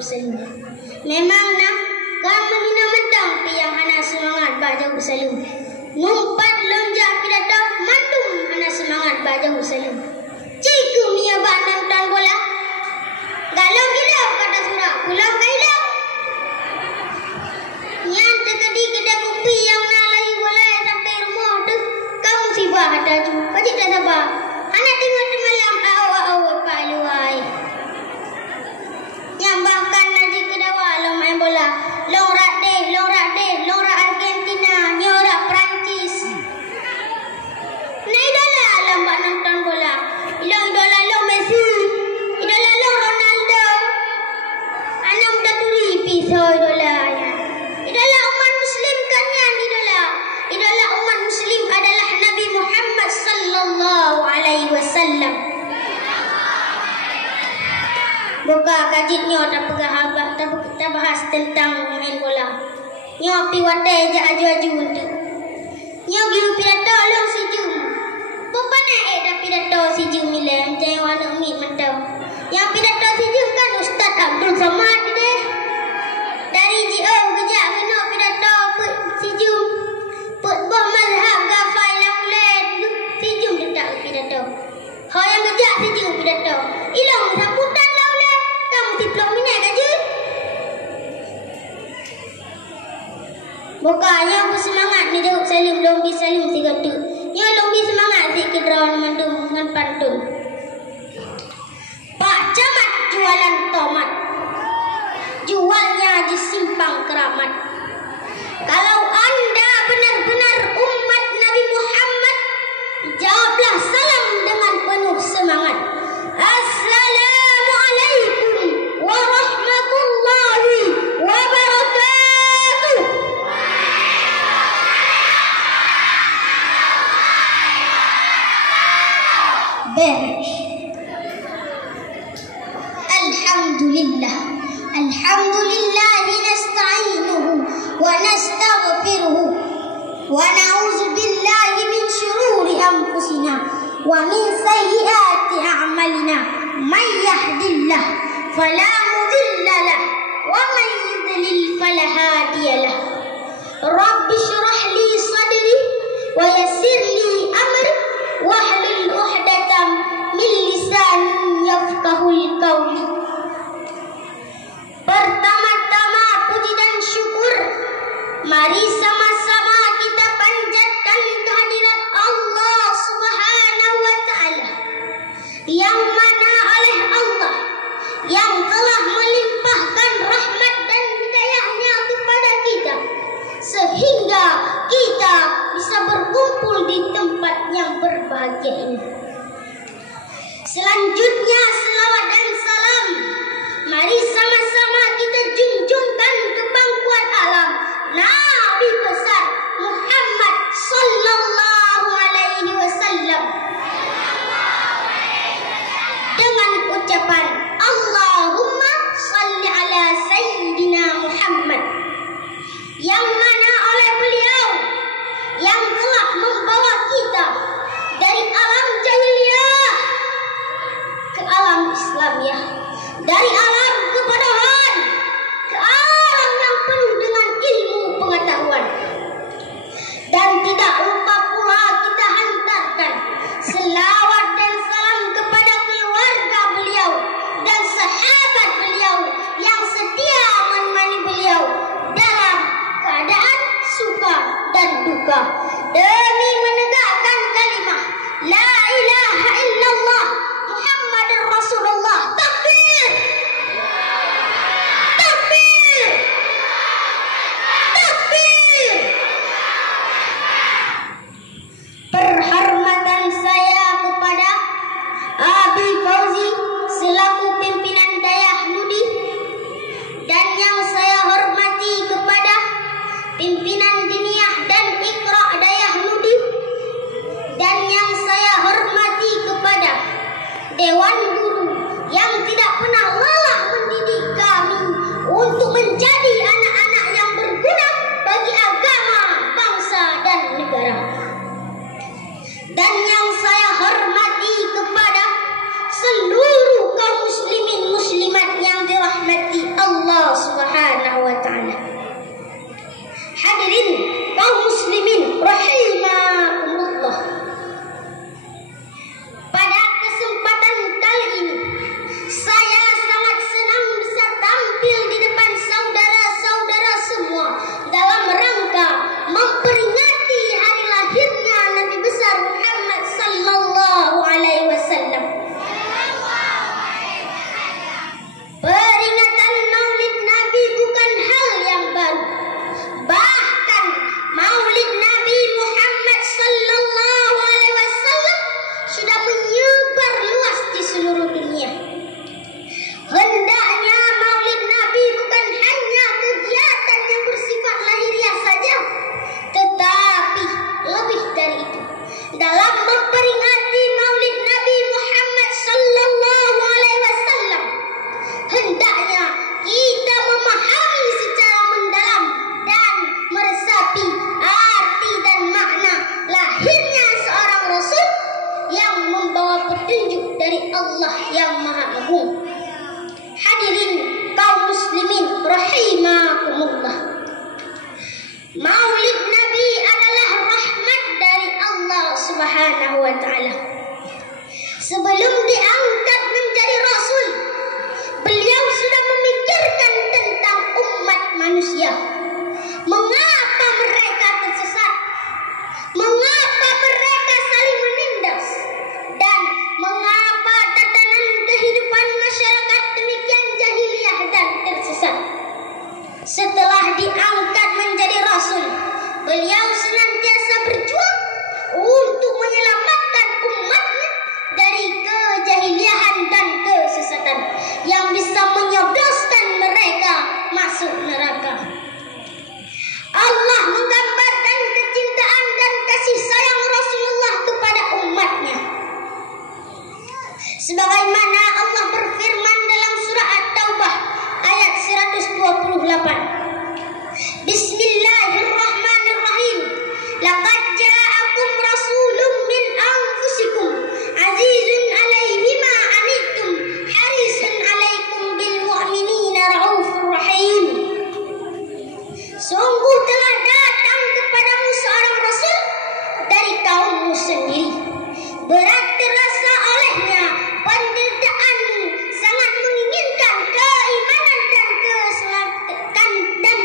bersalin. Memanglah kami mina mentang yang hana semangat baca bersalin. Ngumpat lonjak pidato mandum hana semangat baca bersalin. Ciku mia banan tan bola. Galau gila kata surah pulau kailau. Yang terkedi kedai kopi yang nalai bola sampai rumah tu. Kamu sibah ada tu. Pasti tak sabar. Anak tengok malam awal-awal Pak Luai. Yang bahkan naji kedawa lo main bola. Longrak deh, Argentina, nyorak Perancis. Nah idola lambat nonton bola. Idola lo Messi, idola lo Ronaldo. Anak muda turi pisau idola. Idola umat Muslim kan yang idola. Idola umat Muslim adalah Nabi Muhammad sallallahu alaihi wasallam. Buka kajitnya tak bahas tentang main bola. Nyo pi wadai je aju-aju tu. Nyo giu pidato long si jum. Pupana dah pidato si jum ile jangan wana umi mentau. Yang pidato si jum kan Ustaz Abdul Samad deh. Dari GO kejak kena pidato put si jum. Put boh mazhab gafai lamulet si jum tak pidato. Hau yang kejak si jum pidato. Ilong sambutan laulet. Kamu tiplok minyak gaje. Bukanya aku semangat ni jauh salim lombi salim si gadu. Ya lombi semangat si kedrawan mandum dengan pantun. Pak Camat jualan tomat. Jualnya di simpang Keramat. Kalau anda benar-benar umat Nabi Muhammad, jawablah salam dengan penuh semangat. Assalamualaikum warahmatullahi wabarakatuh. Beres. Alhamdulillah nasta'inuhu wa nastaghfiruhu wa na'udzu billahi min syururi anfusina wa min sayyiati a'malina. May yahdillah fala mudilla lah wa may yudlil fala hadiya lah. Rabbi shrah li sadri wa yassir li amri wahlul 'uqdatam min lisani yafqahul qawli. Pertama-tama puji dan syukur, mari sama-sama kita panjatkan kehadirat Allah Subhanahu wa taala, yang mana oleh Allah yang telah melimpahkan rahmat dan hidayahnya kepada kita sehingga kita bisa berkumpul di tempat yang berbahagia ini. Selanjutnya selawat dan salam mari sama-sama kita junjungkan ke pangkuan alam Nabi manusia. Mengapa mereka tersesat? Mengapa mereka saling menindas? Dan mengapa tatanan kehidupan masyarakat demikian jahiliyah dan tersesat? Setelah diangkat menjadi Rasul, beliau senantiasa berjuang untuk menyelamatkan umatnya dari kejahiliahan dan kesesatan yang bisa menyebloskan mereka masuk neraka. Allah menggambarkan kecintaan dan kasih sayang Rasulullah kepada umatnya. Sebagaimana Allah berfirman dalam surah At-Taubah ayat 128. Bismillahirrahmanirrahim. Laqad ja'akum rasulun min anfusikum azizun 'alaihi ma anittum harisun 'alaikum bil mu'minina raufur rahim. Sungguh telah datang kepadamu seorang rasul dari kaummu sendiri. Berat terasa olehnya penderitaanmu, sangat menginginkan keimanan dan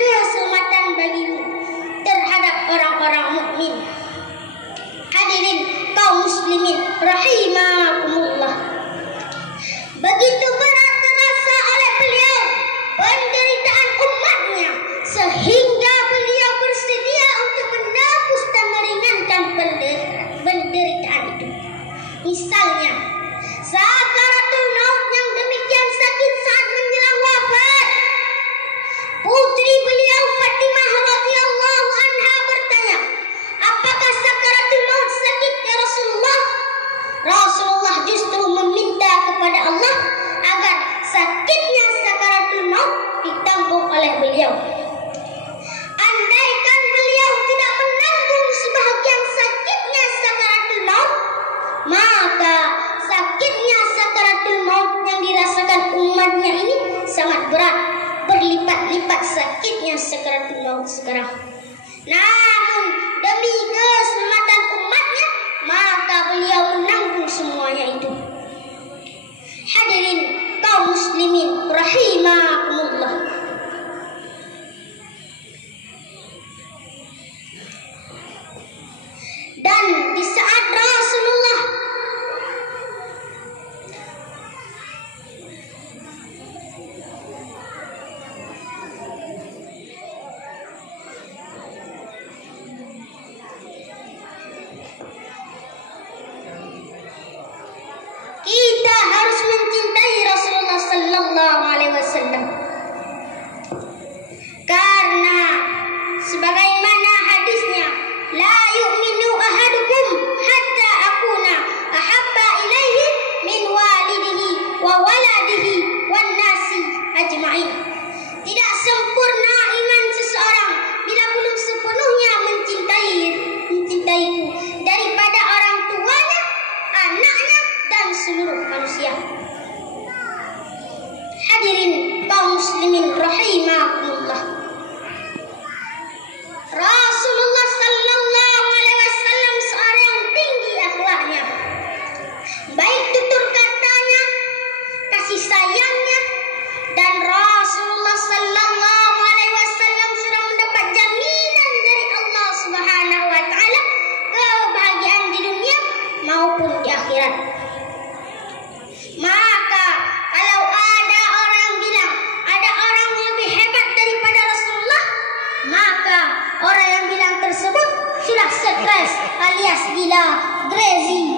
keselamatan bagimu terhadap orang-orang mukmin. Hadirin kaum muslimin rahimakumullah. Begitu berat terasa oleh beliau penderitaan umatnya, sehingga beliau bersedia untuk menebus dan meringankan penderitaan itu. Misalnya, sakaratul maut yang demikian sakit saat menjelang wafat. Putri beliau Fatimah radhiyallahu anha bertanya, "Apakah sakaratul maut sakit ya Rasulullah?" Rasulullah justru meminta kepada Allah agar sakitnya sakaratul maut ditanggung oleh beliau. Andaikan beliau tidak menanggung sebahagian sakitnya sakaratul maut, maka sakitnya sakaratul maut yang dirasakan umatnya ini sangat berat, berlipat-lipat sakitnya sakaratul maut sekarang. Namun demi keselamatan umatnya, maka beliau menanggung semuanya itu. Hadirin kaum muslimin rahimakumullah. Dan di saat Rasulullah kita harus mencintai Rasulullah sallallahu alaihi wasallam. Karena sebagaimana hadisnya, la yu'minu ahadukum hatta akuna ahabba ilaihi min walidihi wa waladihi wan nasi ajma'in. Tidak sempurna iman seseorang bila belum sepenuhnya mencintaiku daripada orang tuanya, anaknya, dan seluruh manusia. Hadirin kaum muslimin rahimakumullah. Rasulullah sallallahu alaihi wasallam seorang yang tinggi akhlaknya, baik tutur katanya, kasih sayangnya, dan Rasulullah sallallahu alaihi wasallam sudah mendapat jaminan dari Allah Subhanahu wa taala kebahagiaan di dunia maupun di akhirat. Maka kalau ada orang bilang ada orang yang lebih hebat daripada Rasulullah, maka orang yang bilang tersebut sudah stres alias gila, crazy.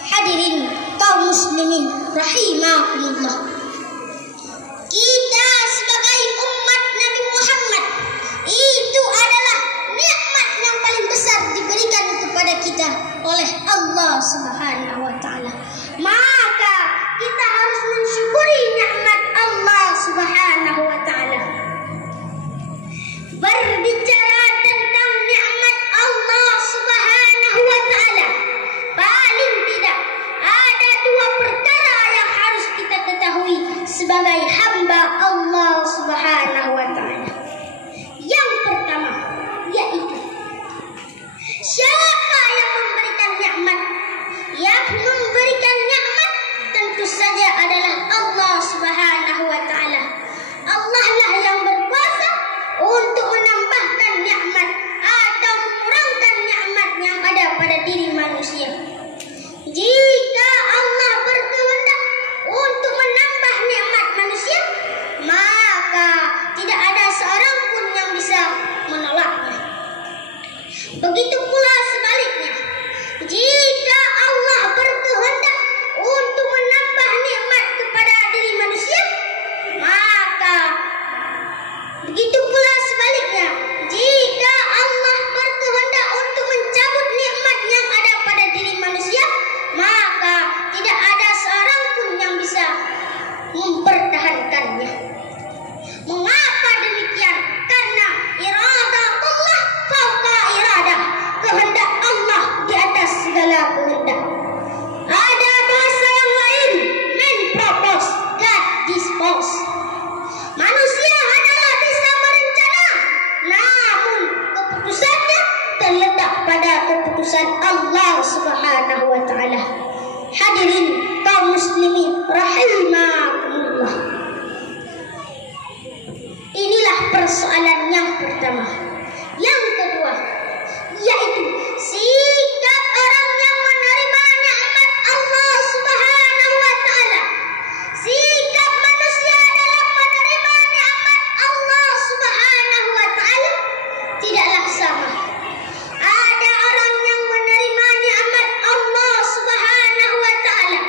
Hadirin kaum muslimin rahimakumullah. Kita sebagai umat Nabi Muhammad, itu adalah nikmat yang paling besar diberikan kepada kita oleh Allah Subhanahu wa taala. Maka kita harus mensyukuri nikmat Allah Subhanahu wa taala. Berbicara tentang nikmat Allah Subhanahu wa taala, paling tidak ada dua perkara yang harus kita ketahui persoalan yang pertama. Yang kedua, yaitu sikap orang yang menerima nikmat Allah Subhanahu wa taala. Sikap manusia dalam menerima nikmat Allah Subhanahu wa taala tidaklah sama. Ada orang yang menerima nikmat Allah Subhanahu wa taala,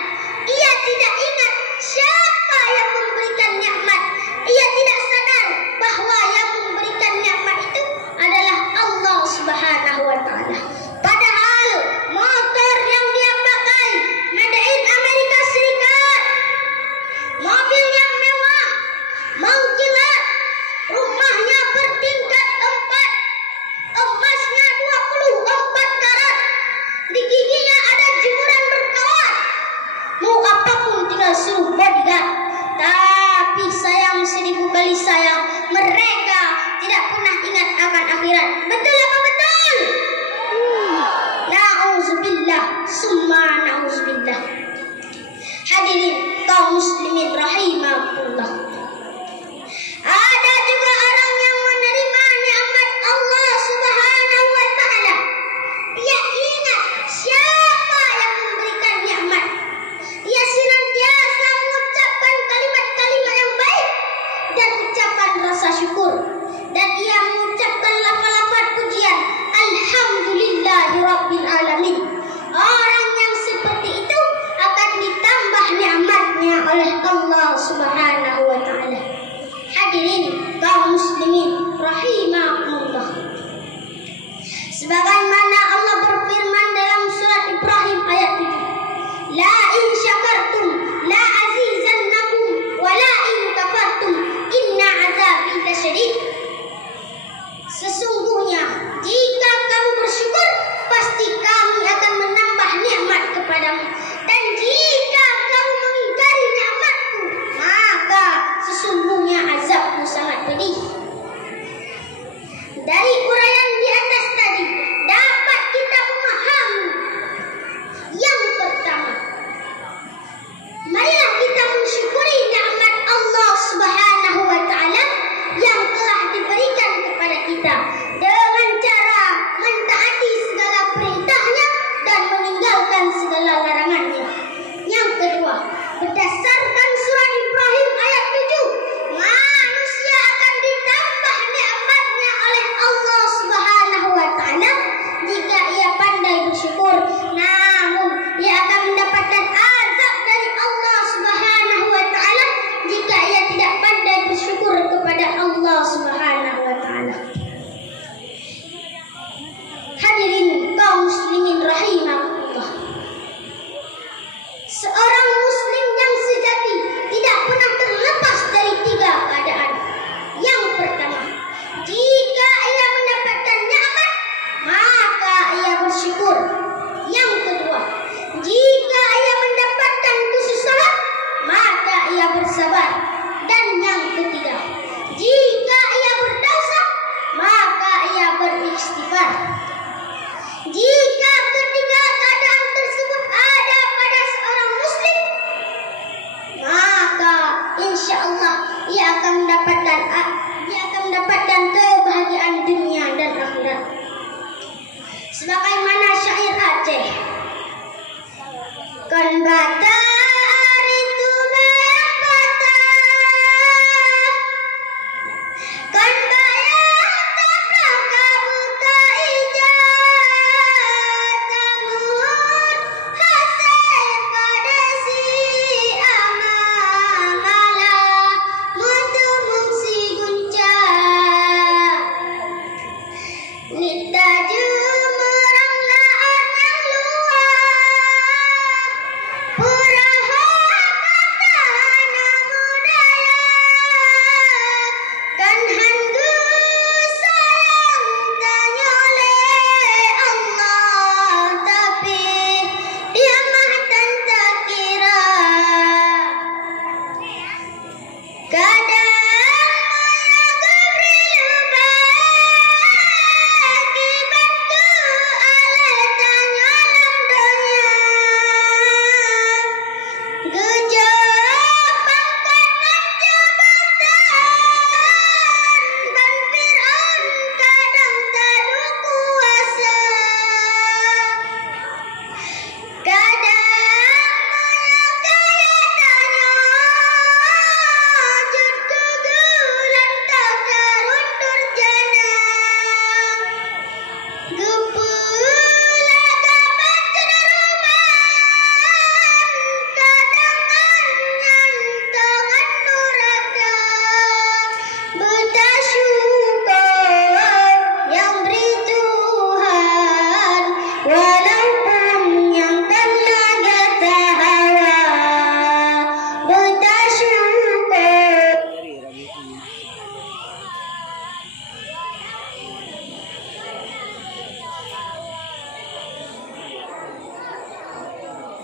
ia tidak ingat siapa yang memberikan nikmat. Ia tidak sadar bahwa yang memberikan nikmat itu adalah Allah Subhanahu wa taala. Padahal motor yang dia pakai made in Amerika Serikat, mobil yang mewah, mengkilat, rumahnya bertingkat 4, emasnya 24 karat, di giginya ada jemuran berkawan. Mau apapun tinggal suruh bodyguard. Tapi sayang 1000 kali sayang, mereka tidak pernah ingat akan akhirat. Betul apa betul? Na'udzubillah, summa na'udzubillah. Hadirin kaum muslimin rahimakumullah. Ada juga orang yang menerima nikmat Allah Subhanahu wa taala. Dia ingat siapa yang memberikan nikmat. Ia senantiasa mengucapkan kalimat-kalimat yang baik dan ucapan rasa syukur, dan ia mengucapkan lafaz-lafaz pujian, alhamdulillahirabbil alamin. Orang yang seperti itu akan ditambah nikmatnya oleh Allah Subhanahu wa taala. Hadirin kaum muslimin rahimakumullah. Sebagaimana Allah berfirman dalam surat Ibrahim ayat 7, la in syakartum la azizannakum wa la in kafartum inna azabi lasyadid. Sesungguhnya jika kamu bersyukur, pasti kami akan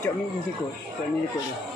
Cok mi sikut. Cok mi sikut tu.